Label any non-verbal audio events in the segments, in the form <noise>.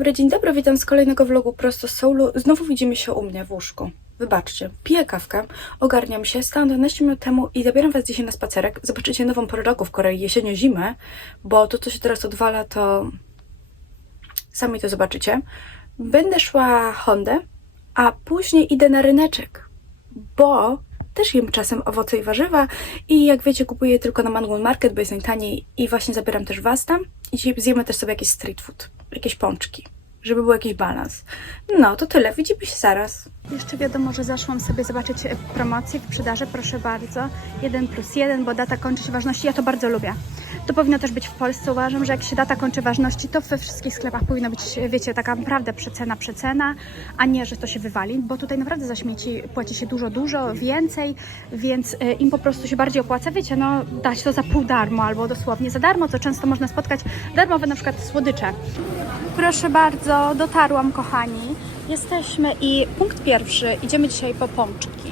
Dobry, dzień dobry, witam z kolejnego vlogu prosto z Soulu. Znowu widzimy się u mnie w łóżku. Wybaczcie, piję kawkę, ogarniam się, stałam 12 minut temu i zabieram Was dzisiaj na spacerek. Zobaczycie nową porę roku w Korei, jesienio-zimę, bo to, co się teraz odwala, to sami to zobaczycie. Będę szła Hondę, a później idę na ryneczek, bo też jem czasem owoce i warzywa i jak wiecie kupuję tylko na Mangun Market, bo jest najtaniej i właśnie zabieram też Was tam i dzisiaj zjemy też sobie jakiś street food, jakieś pączki, żeby był jakiś balans. No to tyle, widzimy się zaraz. Jeszcze wiadomo, że zaszłam sobie zobaczyć e, promocję w sprzedaży, proszę bardzo. 1 plus 1, bo data kończy się ważności, ja to bardzo lubię. To powinno też być w Polsce. Uważam, że jak się data kończy ważności, to we wszystkich sklepach powinna być, wiecie, taka naprawdę przecena, przecena, a nie, że to się wywali, bo tutaj naprawdę za śmieci płaci się dużo, dużo więcej, więc e, im po prostu się bardziej opłaca, wiecie, no dać to za pół darmo albo dosłownie za darmo, co często można spotkać darmowe na przykład słodycze. Proszę bardzo, dotarłam kochani. Jesteśmy i punkt pierwszy, idziemy dzisiaj po pączki,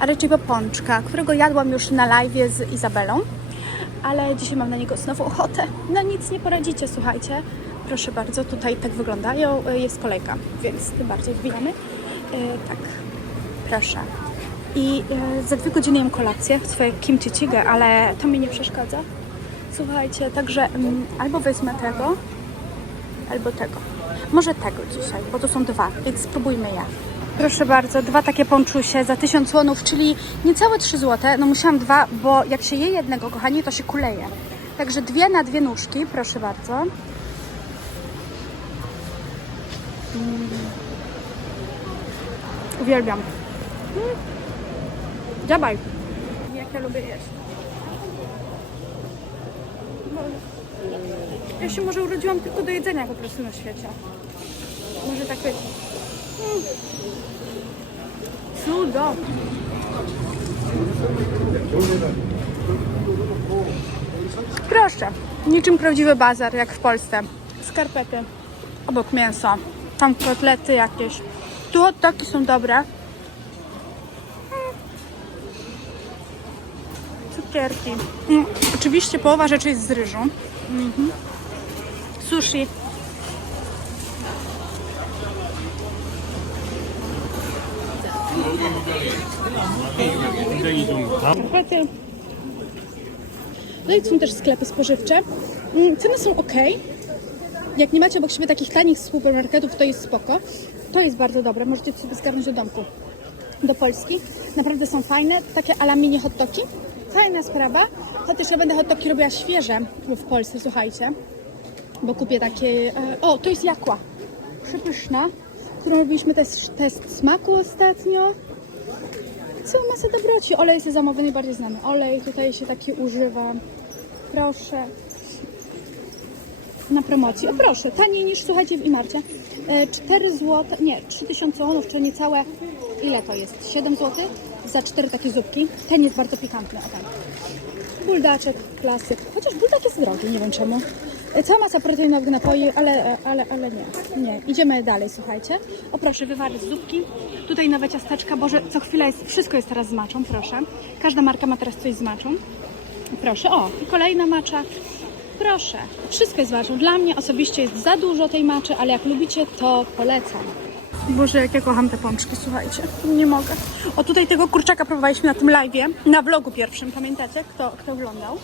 a raczej po pączka, którego jadłam już na live z Izabelą ale dzisiaj mam na niego znowu ochotę. No nic nie poradzicie, słuchajcie. Proszę bardzo, tutaj tak wyglądają. Y, Jest kolejka, więc tym bardziej wbijamy. Yy, tak, proszę. I yy, za dwie godziny jem kolację, swoje kimchi jjigae, ale to mi nie przeszkadza. Słuchajcie, także mm, albo wezmę tego, albo tego. Może tego dzisiaj, bo to są dwa, więc spróbujmy je. Proszę bardzo, dwa takie ponczusie za 1000 łonów, czyli niecałe 3 zł. No musiałam dwa, bo jak się je jednego, kochani, to się kuleje. Także dwie na dwie nóżki, proszę bardzo. Mm. Uwielbiam. Mm. Dziabaj. Jak ja lubię jeść. Ja się może urodziłam tylko do jedzenia po prostu na świecie. Może tak być. Mm. Cudo. Proszę, niczym prawdziwy bazar, jak w Polsce. Skarpety, obok mięso, tam kotlety jakieś. Tu hot dogi są dobre. Cukierki. Mm, Oczywiście połowa rzeczy jest z ryżu. Mhm. Sushi. 굉장히 좀 다- Skarpety. No i są też sklepy spożywcze. Mm, Ceny są ok. Jak nie macie obok siebie takich tanich supermarketów, to jest spoko. To jest bardzo dobre, możecie sobie zgarnąć do domku. Do Polski. Naprawdę są fajne, takie ala mini hot dogi. Fajna sprawa, chociaż ja będę hot dogi robiła świeże w Polsce, słuchajcie. Bo kupię takie... e, O, to jest jakła. Przepyszna, którą robiliśmy test, test smaku ostatnio. Całą masę dobroci. Olej jest zamowy najbardziej znany. Olej tutaj się taki używa. Proszę. Na promocji. O proszę, taniej niż słuchajcie w Imarcie. E, 4 zł, nie, 3000 onów, czy niecałe, ile to jest? 7 zł za 4 takie zupki. Ten jest bardzo pikantny, o tak. Buldaczek, klasyk. Chociaż buldak jest drogi, nie wiem czemu. Cała masa proteinowych napoi, ale, e, ale, ale nie. Nie, idziemy dalej, słuchajcie. O proszę, wywary z zupki. Tutaj nowe ciasteczka, Boże, co chwila jest, wszystko jest teraz z maczą, proszę. Każda marka ma teraz coś z maczą. Proszę, o, kolejna macza. Proszę, wszystko jest ważne. Dla mnie osobiście jest za dużo tej maczy, ale jak lubicie, to polecam. Boże, jak ja kocham te pączki, słuchajcie. Nie mogę. O, tutaj tego kurczaka próbowaliśmy na tym live'ie, na vlogu pierwszym, pamiętacie? Kto, kto oglądał?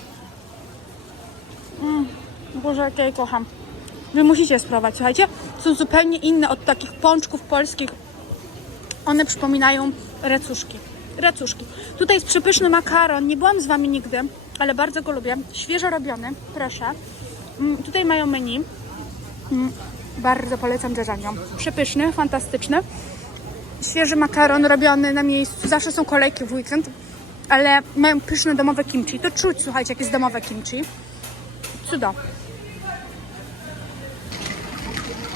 Mm, Boże, jak ja je kocham. Wy musicie spróbować, słuchajcie. Są zupełnie inne od takich pączków polskich. One przypominają recuszki. Recuszki. Tutaj jest przepyszny makaron. Nie byłam z Wami nigdy, ale bardzo go lubię. Świeżo robiony, proszę. Mm, Tutaj mają menu. Mm, Bardzo polecam Jarzanią. Przepyszny, fantastyczny. Świeży makaron robiony na miejscu. Zawsze są kolejki w weekend, ale mają pyszne domowe kimchi. To czuć, słuchajcie, jak jest domowe kimchi. Cudo.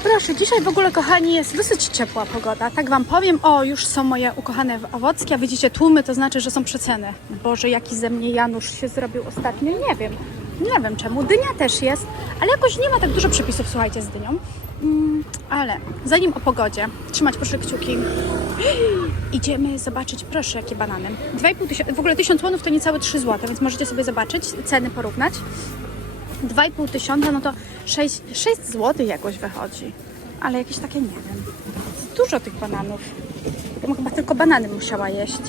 Proszę, dzisiaj w ogóle, kochani, jest dosyć ciepła pogoda. Tak Wam powiem. O, już są moje ukochane owocki, a widzicie tłumy, to znaczy, że są przeceny. Boże, jaki ze mnie Janusz się zrobił ostatnio. Nie wiem. Nie wiem czemu. Dynia też jest, ale jakoś nie ma tak dużo przepisów, słuchajcie, z dynią. Mm, ale zanim o pogodzie, trzymać proszę kciuki. <gasps> Idziemy zobaczyć, proszę, jakie banany. 2,5 tysiąca, w ogóle 1000 łonów to niecałe 3 zł, więc możecie sobie zobaczyć, ceny porównać. 2,5 tysiąca, no to 6, 6 zł jakoś wychodzi. ale jakieś takie, nie wiem. Dużo tych bananów. Ja bym chyba tylko banany musiała jeść.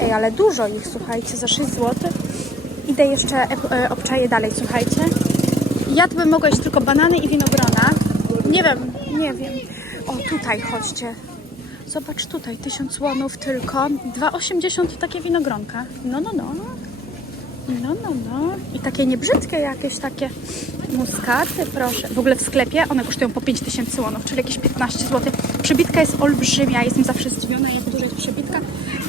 Ej, ale dużo ich, słuchajcie, za 6 zł. Idę jeszcze, e, e, obczaję dalej, słuchajcie. Ja tu bym mogła jeść tylko banany i winogrona. Nie wiem, nie wiem. O, tutaj chodźcie. Zobacz tutaj, 1000 łonów tylko. 2,80 takie winogronka. No, no, no. No, no, no. I takie niebrzydkie jakieś takie muskaty, proszę. W ogóle w sklepie one kosztują po 5000 łonów, czyli jakieś 15 zł. Przebitka jest olbrzymia, jestem zawsze zdziwiona, jak duża jest przebitka.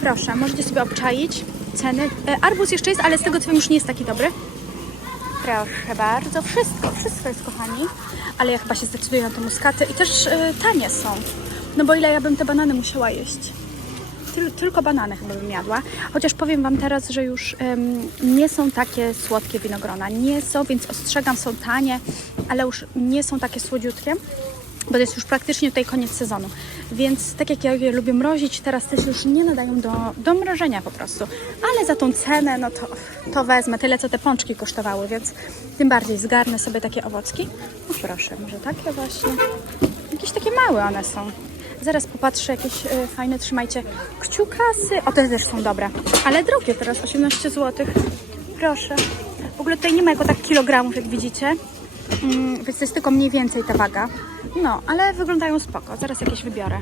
Proszę, możecie sobie obczaić ceny. E, arbuz jeszcze jest, ale z tego co wiem już nie jest taki dobry. Proszę bardzo, wszystko, wszystko jest kochani. Ale ja chyba się zdecyduję na te muskaty i też e, tanie są. No bo ile ja bym te banany musiała jeść? Tyl, tylko banany chyba bym jadła. Chociaż powiem Wam teraz, że już em, nie są takie słodkie winogrona. Nie są, więc ostrzegam, są tanie, ale już nie są takie słodziutkie. Bo to jest już praktycznie tutaj koniec sezonu. Więc tak jak ja je lubię mrozić, teraz też już nie nadają do, do mrożenia po prostu. Ale za tą cenę, no to, to wezmę tyle, co te pączki kosztowały, więc tym bardziej zgarnę sobie takie owocki. No proszę, może takie właśnie. Jakieś takie małe one są. Zaraz popatrzę, jakieś y, fajne, trzymajcie kciukasy. O, te też są dobre, ale drogie teraz, 18 zł. Proszę. W ogóle tutaj nie ma jako tak kilogramów, jak widzicie. Mm, więc to jest tylko mniej więcej ta waga. No, ale wyglądają spoko. Zaraz jakieś wybiorę.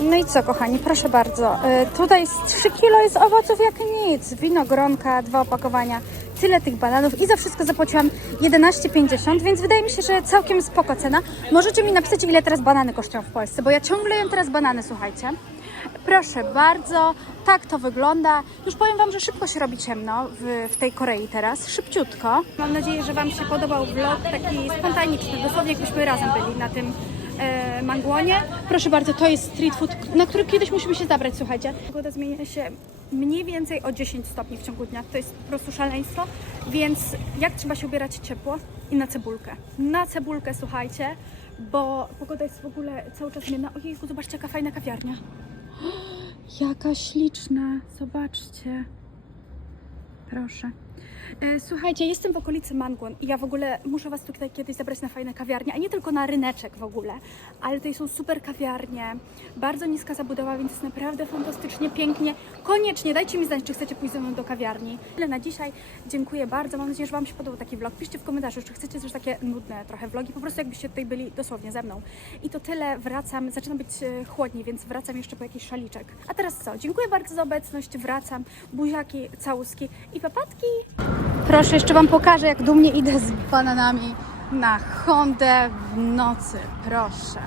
No i co, kochani, proszę bardzo. Y, tutaj z 3 kilo jest owoców jak nic. Winogronka, dwa opakowania, tyle tych bananów i za wszystko zapłaciłam 11,50, więc wydaje mi się, że całkiem spoko cena. Możecie mi napisać, ile teraz banany kosztują w Polsce, bo ja ciągle jem teraz banany, słuchajcie. Proszę bardzo, tak to wygląda. Już powiem Wam, że szybko się robi ciemno w, w tej Korei teraz, szybciutko. Mam nadzieję, że Wam się podobał vlog taki spontaniczny, dosłownie jakbyśmy razem byli na tym e, mangłonie. Proszę bardzo, to jest street food, na który kiedyś musimy się zabrać, słuchajcie. Pogoda zmienia się mniej więcej o 10 stopni w ciągu dnia. To jest po prostu szaleństwo, więc jak trzeba się ubierać ciepło i na cebulkę. Na cebulkę, słuchajcie, bo pogoda jest w ogóle cały czas zmienna. Ojejku, zobaczcie jaka fajna kawiarnia. <gasps> Jaka śliczna, zobaczcie. Proszę. E, Słuchajcie, jestem w okolicy Mangwon i ja w ogóle muszę Was tutaj kiedyś zabrać na fajne kawiarnie, a nie tylko na ryneczek w ogóle, ale tutaj są super kawiarnie, bardzo niska zabudowa, więc jest naprawdę fantastycznie, pięknie. Koniecznie dajcie mi znać, czy chcecie pójść ze mną do kawiarni. Tyle na dzisiaj. Dziękuję bardzo. Mam nadzieję, że Wam się podobał taki vlog. Piszcie w komentarzu, czy chcecie też takie nudne trochę vlogi, po prostu jakbyście tutaj byli dosłownie ze mną. I to tyle. Wracam. Zaczyna być e, chłodniej, więc wracam jeszcze po jakiś szaliczek. A teraz co? Dziękuję bardzo za obecność. Wracam. Buziaki, całuski i papatki. Proszę, jeszcze Wam pokażę, jak dumnie idę z bananami na Hondę w nocy. Proszę.